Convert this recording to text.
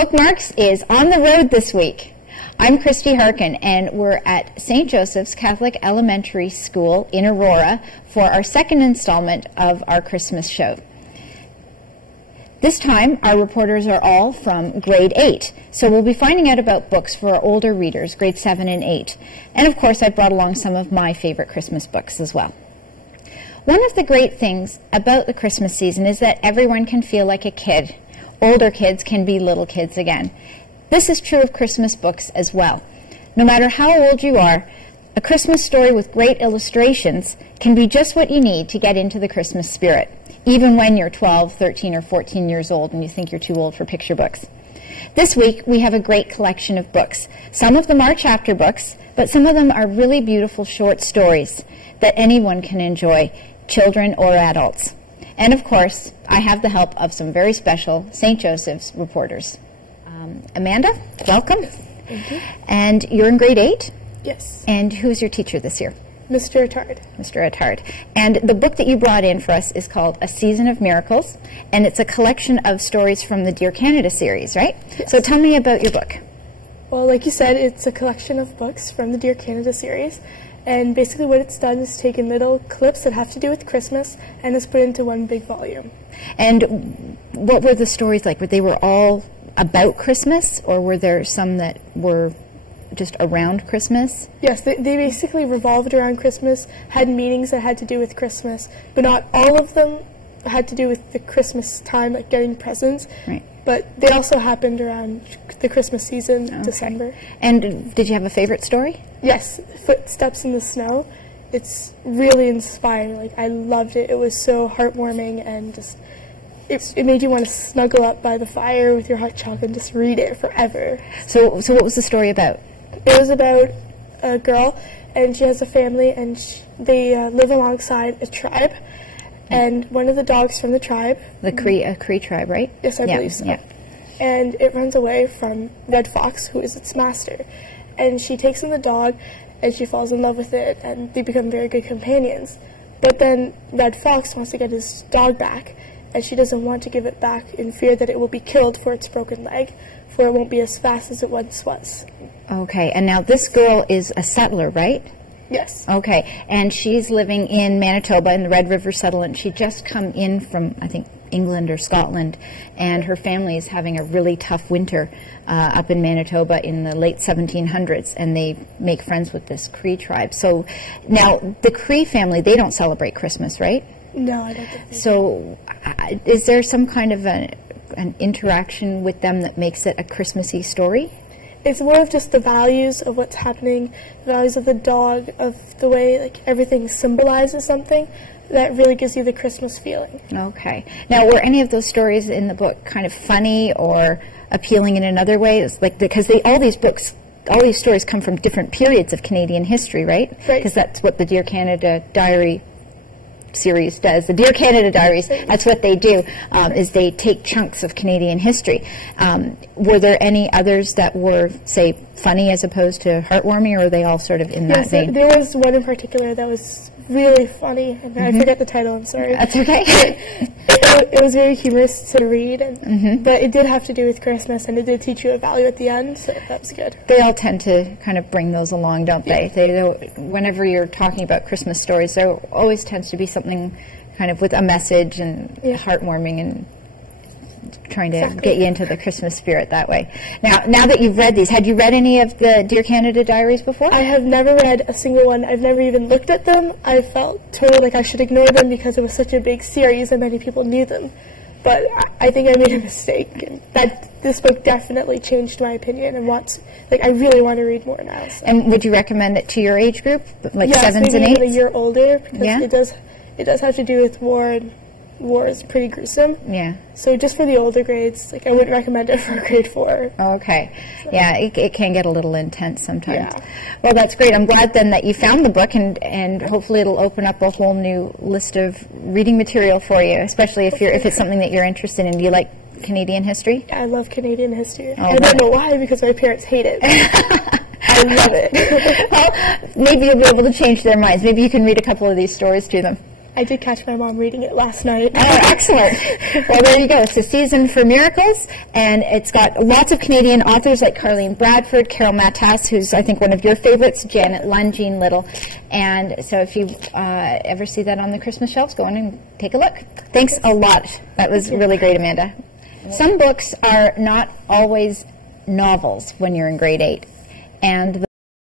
Bookmarks is on the road this week. I'm Christie Harkin, and we're at St. Joseph's Catholic Elementary School in Aurora for our second installment of our Christmas show. This time, our reporters are all from grade 8, so we'll be finding out about books for our older readers, grade 7 and 8. And of course, I brought along some of my favorite Christmas books as well. One of the great things about the Christmas season is that everyone can feel like a kid. Older kids can be little kids again. This is true of Christmas books as well. No matter how old you are, a Christmas story with great illustrations can be just what you need to get into the Christmas spirit, even when you're 12, 13, or 14 years old and you think you're too old for picture books. This week, we have a great collection of books. Some of them are chapter books, but some of them are really beautiful short stories that anyone can enjoy, children or adults. And of course, I have the help of some very special St. Joseph's reporters. Amanda, welcome. Thank you. And you're in grade 8? Yes. And who's your teacher this year? Mr. Attard. Mr. Attard. And the book that you brought in for us is called A Season of Miracles, and it's a collection of stories from the Dear Canada series, right? Yes. So tell me about your book. Well, like you said, it's a collection of books from the Dear Canada series. And basically what it's done is taken little clips that have to do with Christmas and it's put into one big volume. And what were the stories like? They were all about Christmas, or were there some that were just around Christmas? Yes, they basically revolved around Christmas, had meanings that had to do with Christmas, but not all of them had to do with the Christmas time, like getting presents. Right. But they also happened around the Christmas season, Okay. December. And did you have a favorite story? Yes, Footsteps in the Snow. It's really inspiring. Like, I loved it. It was so heartwarming and just it made you want to snuggle up by the fire with your hot chocolate and just read it forever. So what was the story about? It was about a girl, and she has a family, and they live alongside a tribe. And one of the dogs from the tribe... The Cree tribe, right? Yes, I believe so. Yeah. And it runs away from Red Fox, who is its master. And she takes in the dog, and she falls in love with it, and they become very good companions. But then Red Fox wants to get his dog back, and she doesn't want to give it back in fear that it will be killed for its broken leg, for it won't be as fast as it once was. Okay, and now this girl is a settler, right? Yes. Okay, and she's living in Manitoba in the Red River settlement. She just come in from, I think, England or Scotland, and her family is having a really tough winter up in Manitoba in the late 1700s, and they make friends with this Cree tribe. So now the Cree family, they don't celebrate Christmas, right? No, I don't think so. Is there some kind of an interaction with them that makes it a Christmassy story? It's more of just the values of what's happening, the values of the dog, of the way like everything symbolizes something that really gives you the Christmas feeling. Okay. Now, were any of those stories in the book kind of funny or appealing in another way? It's like because all these stories come from different periods of Canadian history, right? Right. Because that's what the Dear Canada Diary series does. The Dear Canada Diaries, that's what they do, is they take chunks of Canadian history. Were there any others that were, say, funny as opposed to heartwarming, or were they all sort of in that vein? There was one in particular that was really funny, and I forget the title, I'm sorry. That's okay. It was very humorous to read, and, but it did have to do with Christmas, and it did teach you a value at the end, so that was good. They all tend to kind of bring those along, don't they? Whenever you're talking about Christmas stories, there always tends to be something kind of with a message and heartwarming and trying to get you into the Christmas spirit that way. Now that you've read these, had you read any of the Dear Canada Diaries before? I have never read a single one. I've never even looked at them. I felt totally like I should ignore them because it was such a big series and many people knew them. But I think I made a mistake. This book definitely changed my opinion and I really want to read more now. So. And would you recommend it to your age group, like yes, 7s and 8s? Even a year older, because it does have to do with war, and war is pretty gruesome. Yeah. So just for the older grades, I wouldn't recommend it for grade 4. Okay. So. Yeah, it can get a little intense sometimes. Yeah. Well, that's great. I'm glad then that you found the book, and hopefully it'll open up a whole new list of reading material for you, especially if it's something that you're interested in. Do you like Canadian history? Yeah, I love Canadian history. Oh, I don't know why, because my parents hate it. I love it. Well, maybe you'll be able to change their minds. Maybe you can read a couple of these stories to them. I did catch my mom reading it last night. Oh, excellent. Well, there you go. It's a season for miracles, and it's got lots of Canadian authors like Carleen Bradford, Carol Matas, who's, I think, one of your favorites, Janet Lunn, Jean Little. And so if you ever see that on the Christmas shelves, go in and take a look. Thanks a lot. That was really great, Amanda. Some books are not always novels when you're in grade 8. And